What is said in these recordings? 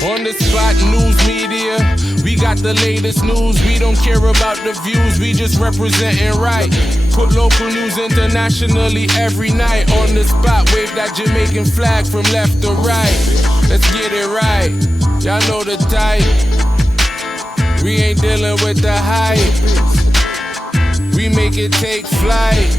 On the spot news media, we got the latest news. We don't care about the views, we just representing right. Put local news internationally every night. On the spot, wave that Jamaican flag from left to right. Let's get it right, y'all know the type. We ain't dealing with the hype. We make it take flight.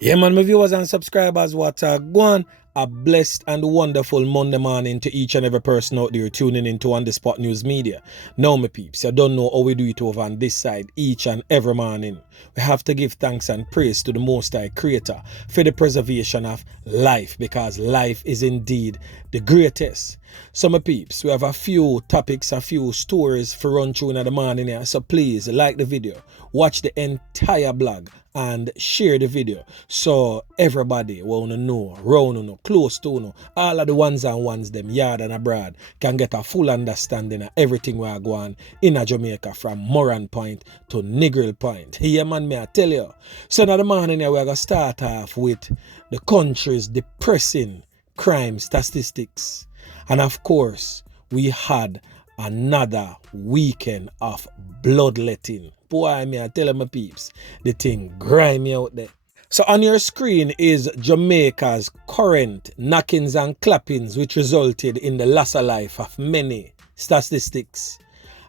Yeah, man, my viewers and subscribers, what go on. A blessed and wonderful Monday morning to each and every person out there tuning into On The Spot News Media. Now, my peeps, you don't know how we do it over on this side each and every morning. We have to give thanks and praise to the Most High Creator for the preservation of life, because life is indeed the greatest. So, my peeps, we have a few topics, a few stories for run through in the morning here. So please like the video, watch the entire blog, and share the video so everybody will know, round close to all of the ones and ones them yard and abroad can get a full understanding of everything we are going in a Jamaica from Moran Point to Negril Point. Yeah, man, may I tell you. So now the morning here we are going to start off with the country's depressing crime statistics. And of course, we had another weekend of bloodletting. Boy, me I tell my peeps, the thing grimy out there. So on your screen is Jamaica's current knockings and clappings, which resulted in the loss of life of many statistics.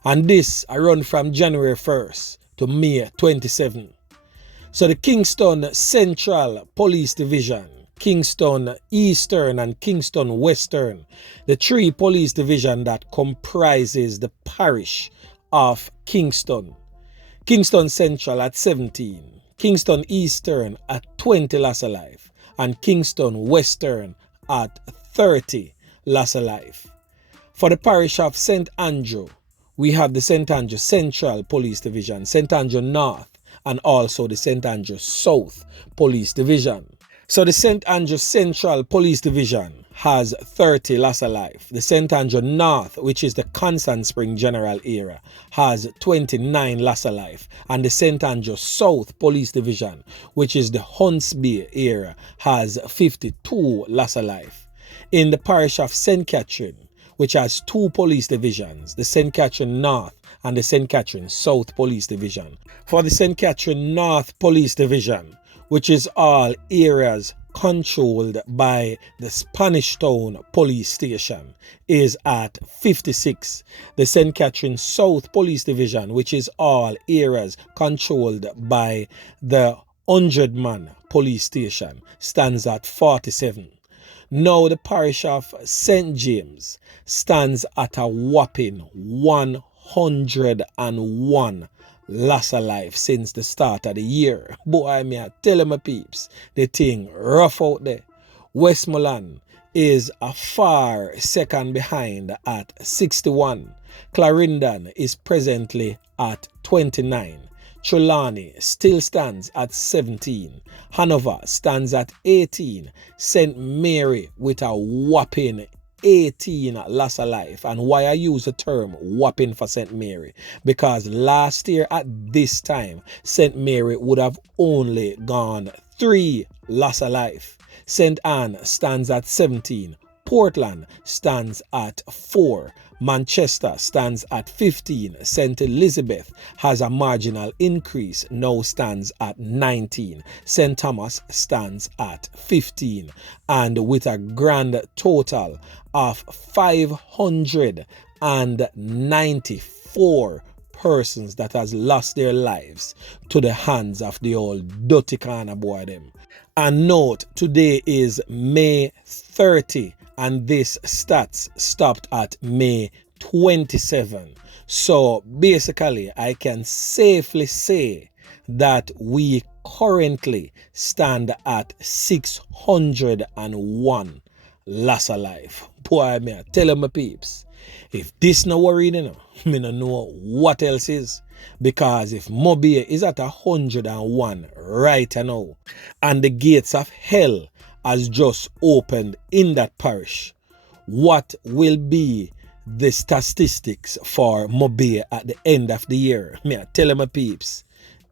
And this I run from January 1st to May 27. So the Kingston Central Police Division, Kingston Eastern and Kingston Western, the three police divisions that comprises the parish of Kingston. Kingston Central at 17, Kingston Eastern at 20 loss of life, and Kingston Western at 30 loss of life. For the parish of St. Andrew, we have the St. Andrew Central Police Division, St. Andrew North, and also the St. Andrew South Police Division. So the St. Andrew Central Police Division has 30 loss of life. The St. Andrew North, which is the Constant Spring General area, has 29 loss of life. And the St. Andrew South Police Division, which is the Hunts Bay area, has 52 loss of life. In the parish of St. Catherine, which has two police divisions, the St. Catherine North and the St. Catherine South Police Division. For the St. Catherine North Police Division, which is all areas controlled by the Spanish Town Police Station, is at 56. The St. Catherine South Police Division, which is all areas controlled by the 100-man Police Station, stands at 47. Now the parish of St. James stands at a whopping 101 loss of life since the start of the year. Boy, me I tell my peeps, the thing rough out there. Westmoreland is a far second behind at 61. Clarendon is presently at 29. Trelawny still stands at 17. Hanover stands at 18. St. Mary with a whopping 18 loss of life. And why I use the term whopping for St. Mary? Because last year at this time, St. Mary would have only gone 3 loss of life. St. Anne stands at 17. Portland stands at 4. Manchester stands at 15. St. Elizabeth has a marginal increase, now stands at 19. St. Thomas stands at 15. And with a grand total of 594 persons that has lost their lives to the hands of the old dirty kind of boy them. And note, today is May 30. And this stats stopped at May 27. So basically, I can safely say that we currently stand at 601 loss of life. Boy, me I tell my peeps, if this no worried, me no know what else is. Because if Mobile is at 101 right now, and the gates of hell has just opened in that parish, what will be the statistics for Mobile at the end of the year? Me I tell my peeps,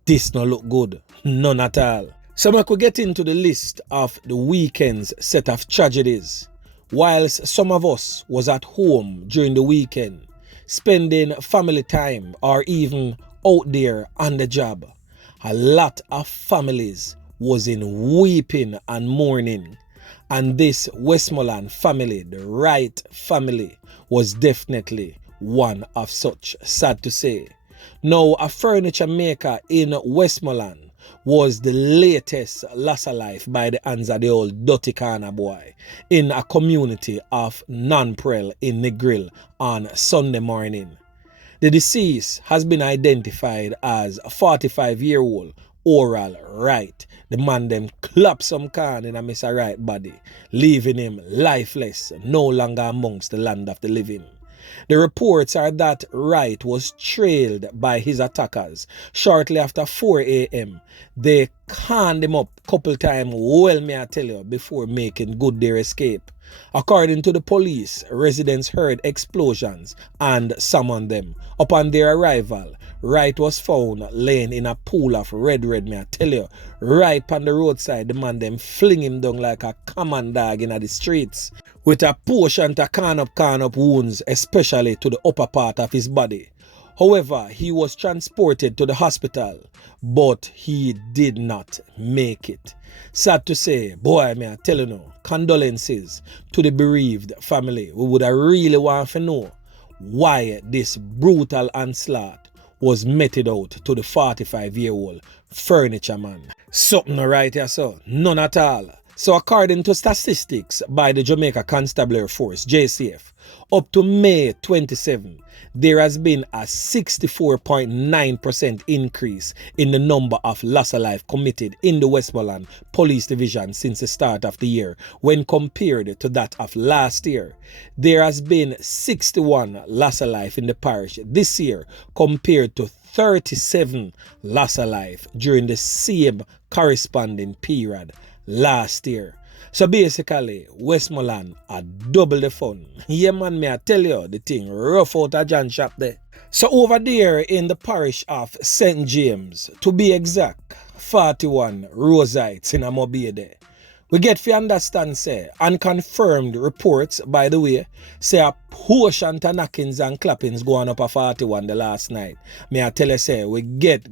this no look good, none at all. So I could get into the list of the weekend's set of tragedies. whilst some of us was at home during the weekend, spending family time or even out there on the job, a lot of families was in weeping and mourning. And this Westmoreland family, the Wright family, was definitely one of such, sad to say. Now, a furniture maker in Westmoreland was the latest loss of life by the hands of the old dirty corner boy in a community of Nonprel in Negril on Sunday morning. The deceased has been identified as a 45-year-old Oral Wright. The man them clap some can in a Mr. Wright body, leaving him lifeless, no longer amongst the land of the living. The reports are that Wright was trailed by his attackers shortly after 4 a.m. They canned him up a couple times, well may I tell you, before making good their escape. According to the police, residents heard explosions and summoned them. Upon their arrival, Wright was found laying in a pool of red, may I tell you. Right on the roadside, the man them fling him down like a common dog in the streets, with a portion to can up wounds, especially to the upper part of his body. However, he was transported to the hospital, but he did not make it. Sad to say, boy, may I tell you now, condolences to the bereaved family. We would have really want to know why this brutal onslaught was meted out to the 45-year-old furniture man. Something right here, so none at all. So according to statistics by the Jamaica Constabulary Force, JCF, up to May 27, there has been a 64.9% increase in the number of loss of life committed in the Westmoreland Police Division since the start of the year when compared to that of last year. There has been 61 loss of life in the parish this year compared to 37 loss of life during the same corresponding period last year. So basically, Westmoreland a double the fun. Yeah man, may I tell you, the thing rough out of John shop there. So over there in the parish of St. James, to be exact, 41 Rosites in a Mobile there. We get to understand, say, unconfirmed reports, by the way, say a portion to knockings and clappings going up a 41 the last night. May I tell you, say, we get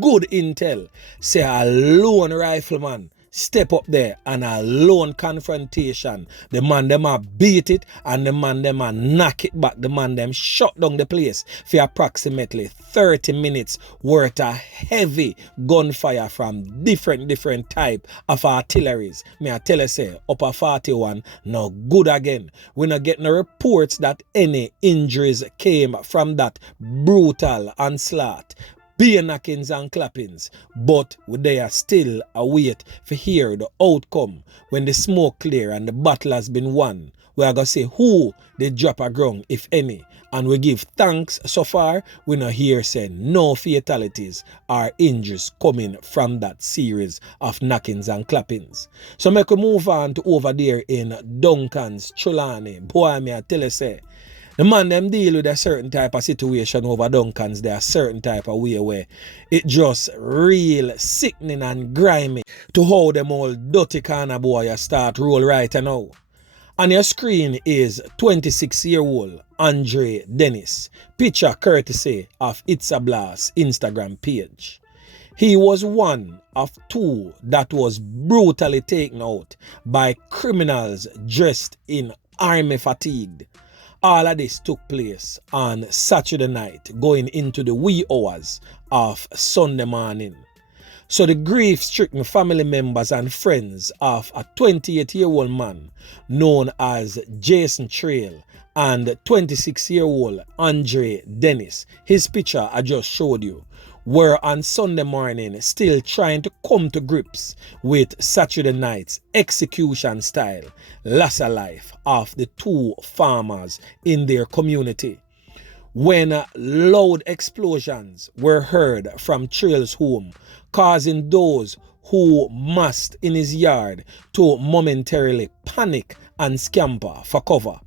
good intel, say a lone rifleman step up there and a lone confrontation. The man them a beat it and the man them a knock it back. The man them shut down the place for approximately 30 minutes worth of heavy gunfire from different type of artilleries. May I tell you say, upper 41 no good again. We not get no reports that any injuries came from that brutal onslaught. Beer knockings and clappings, but they are still await for hear the outcome when the smoke clear and the battle has been won. We are going to say who they drop a ground, if any, and we give thanks so far. We not hear say no fatalities or injuries coming from that series of knockings and clappings. So make we move on to over there in Duncan's Trelawny. Boy, me I tell you say, the man them deal with a certain type of situation over Duncan's. There are certain type of way where it just real sickening and grimy to how them all dirty corner boy start roll right now. On your screen is 26-year-old Andrae Dennis, picture courtesy of It's a Blast Instagram page. He was one of two that was brutally taken out by criminals dressed in army fatigue. All of this took place on Saturday night, going into the wee hours of Sunday morning. So the grief-stricken family members and friends of a 28-year-old man known as Jason Trail and 26-year-old Andrae Dennis, his picture I just showed you, were on Sunday morning still trying to come to grips with Saturday night's execution style loss of life of the two farmers in their community. When loud explosions were heard from Trail's home, causing those who massed in his yard to momentarily panic and scamper for cover.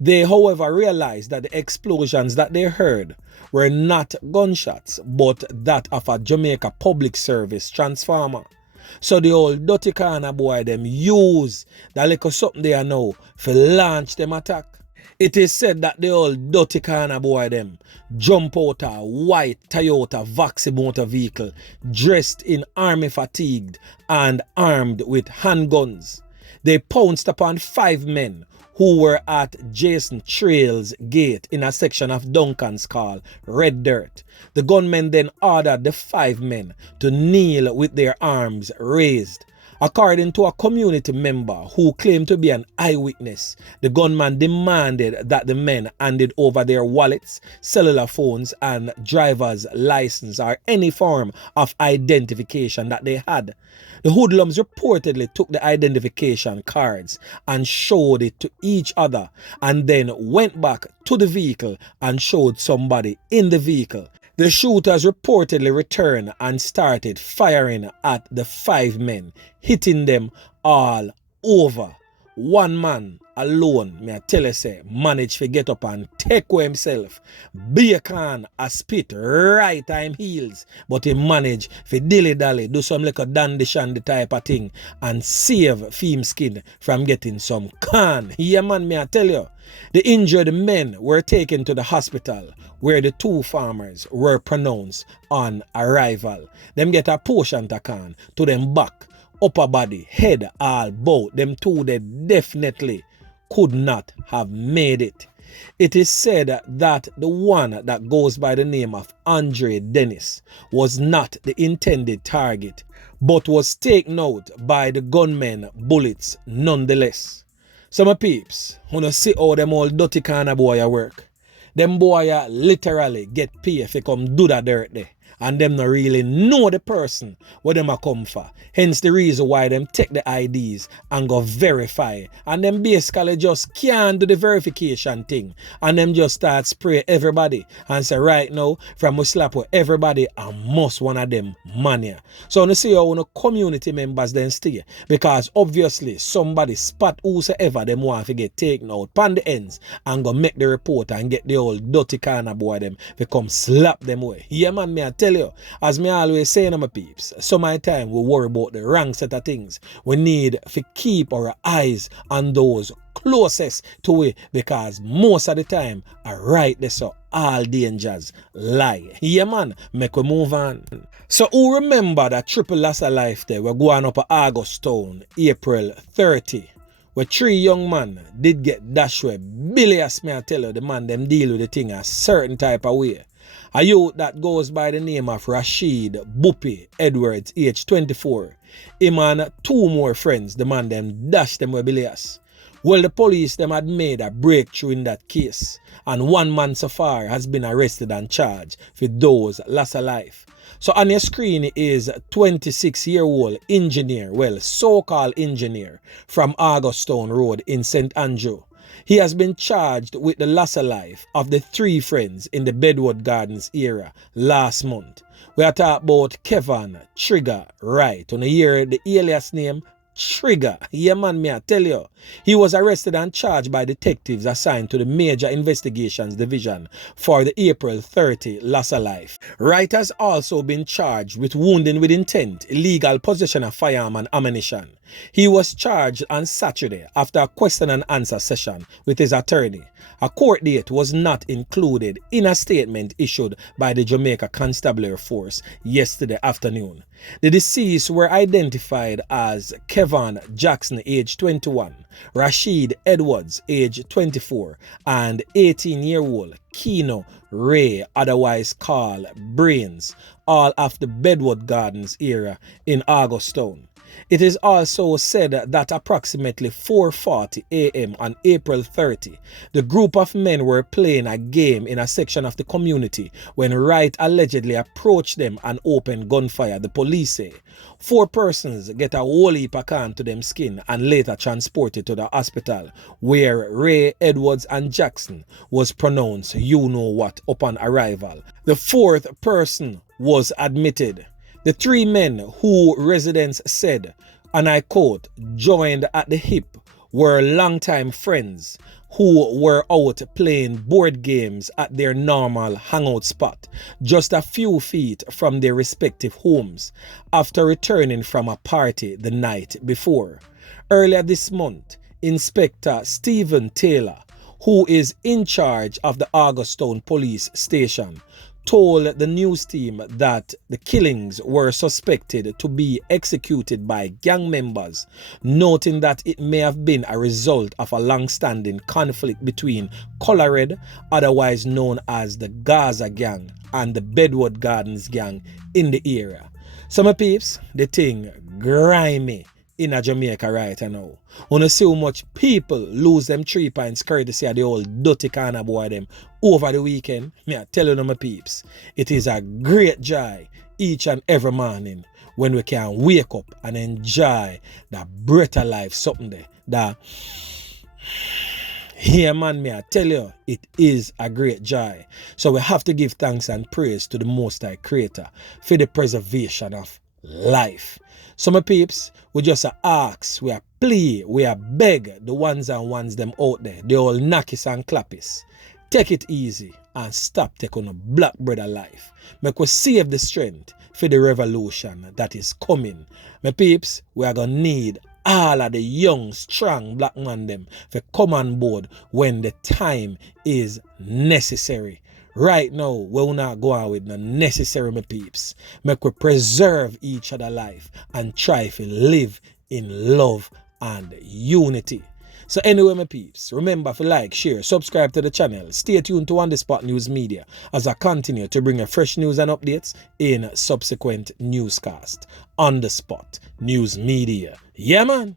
They, however, realized that the explosions that they heard were not gunshots, but that of a Jamaica Public Service transformer. So the old dirty corner boy them use that little something they are now for launch them attack. It is said that the old dirty corner boy them jump out a white Toyota Vaxi motor vehicle dressed in army fatigued and armed with handguns. They pounced upon 5 men who were at Jason Trail's gate in a section of Duncan's called Red Dirt. The gunmen then ordered the 5 men to kneel with their arms raised. According to a community member who claimed to be an eyewitness, the gunman demanded that the men handed over their wallets, cellular phones, and driver's license or any form of identification that they had. The hoodlums reportedly took the identification cards and showed it to each other and then went back to the vehicle and showed somebody in the vehicle. The shooters reportedly returned and started firing at the 5 men, hitting them all over. One man alone, me I tell you say, managed to get up and take away himself. Bacon a spit right on him heels, but he managed to dilly-dally, do some little dandy-shandy type of thing and save Feme Skin from getting some can. Yeah man, me I tell you. The injured men were taken to the hospital where the 2 farmers were pronounced on arrival. Them get a portion to can to them back, upper body, head, all both. Them 2 they definitely could not have made it. It is said that the one that goes by the name of Andrae Dennis was not the intended target, but was taken out by the gunmen bullets nonetheless. So my peeps, wanna see how them old dirty corner boy a work. Them boy literally get paid if they come do that dirt there. And them not really know the person where them a come for. Hence the reason why them take the IDs and go verify. And them basically just can't do the verification thing. And them just start spray everybody. And say right now, from we slap with everybody, I must one of them mania. So you see how the community members then stay. Because obviously somebody spot whosoever them want to get taken out pan the ends and go make the report and get the old dirty corner boy them to come slap them away. Yeah man, me I tell you, as me always say to my peeps, some of the time we worry about the wrong set of things. We need to keep our eyes on those closest to it because most of the time are right there, so all dangers lie. Yeah man, make we move on. So who remember that triple loss of life there? We're going up at Augustown, April 30. Where 3 young men did get dashed with bilious, me I tell you, the man them deal with the thing a certain type of way. A youth that goes by the name of Rashid Buppy Edwards, age 24. Him and 2 more friends, the man them dashed them with bilious. Well, the police them had made a breakthrough in that case, and 1 man so far has been arrested and charged for those loss of life. So on your screen is 26-year-old engineer, well, so-called engineer from Augustown Road in St. Andrew. He has been charged with the loss of life of the 3 friends in the Bedwood Gardens area last month. We are talking about Kevon Trigger Wright. On the year the alias name Trigger. Yeah man, me I tell you. He was arrested and charged by detectives assigned to the Major Investigations Division for the April 30 loss of life. Wright has also been charged with wounding with intent, illegal possession of firearm and ammunition. He was charged on Saturday after a question and answer session with his attorney. A court date was not included in a statement issued by the Jamaica Constabulary Force yesterday afternoon. The deceased were identified as Kevon Jackson, age 21, Rashid Edwards, age 24, and 18-year-old Keno Ray, otherwise called Brains, all of the Bedwood Gardens area in Augustown. It is also said that approximately 4:40 a.m. on April 30, the group of men were playing a game in a section of the community when Wright allegedly approached them and opened gunfire, the police say. 4 persons get a whole heap of can to them skin and later transported to the hospital where Ray, Edwards and Jackson was pronounced you know what upon arrival. The 4th person was admitted. The 3 men who residents said, and I quote, joined at the hip were longtime friends who were out playing board games at their normal hangout spot, just a few feet from their respective homes, after returning from a party the night before. Earlier this month, Inspector Stephen Taylor, who is in charge of the Augustown Police Station, told the news team that the killings were suspected to be executed by gang members, noting that it may have been a result of a long-standing conflict between Color Red, otherwise known as the Gaza Gang, and the Bedward Gardens Gang in the area. So my peeps, the thing grimy in a Jamaica right now. Wanna see how much people lose them 3 points courtesy of the old dirty corner boy them over the weekend. Me I tell you my peeps, it is a great joy each and every morning when we can wake up and enjoy the breath of life, something there. That here man, me I tell you, it is a great joy. So we have to give thanks and praise to the Most High Creator for the preservation of life. So my peeps, we just ask, we are plea, we are beg the ones and ones them out there, the old knackies and clappies. Take it easy and stop taking a black brother life. Make we save the strength for the revolution that is coming. My peeps, we are gonna need all of the young, strong black man them for come on board when the time is necessary. Right now, we're not going with no necessary, my peeps. Make we preserve each other life and try to live in love and unity. So anyway, my peeps, remember to like, share, subscribe to the channel. Stay tuned to On The Spot News Media as I continue to bring you fresh news and updates in subsequent newscasts. On The Spot News Media. Yeah, man.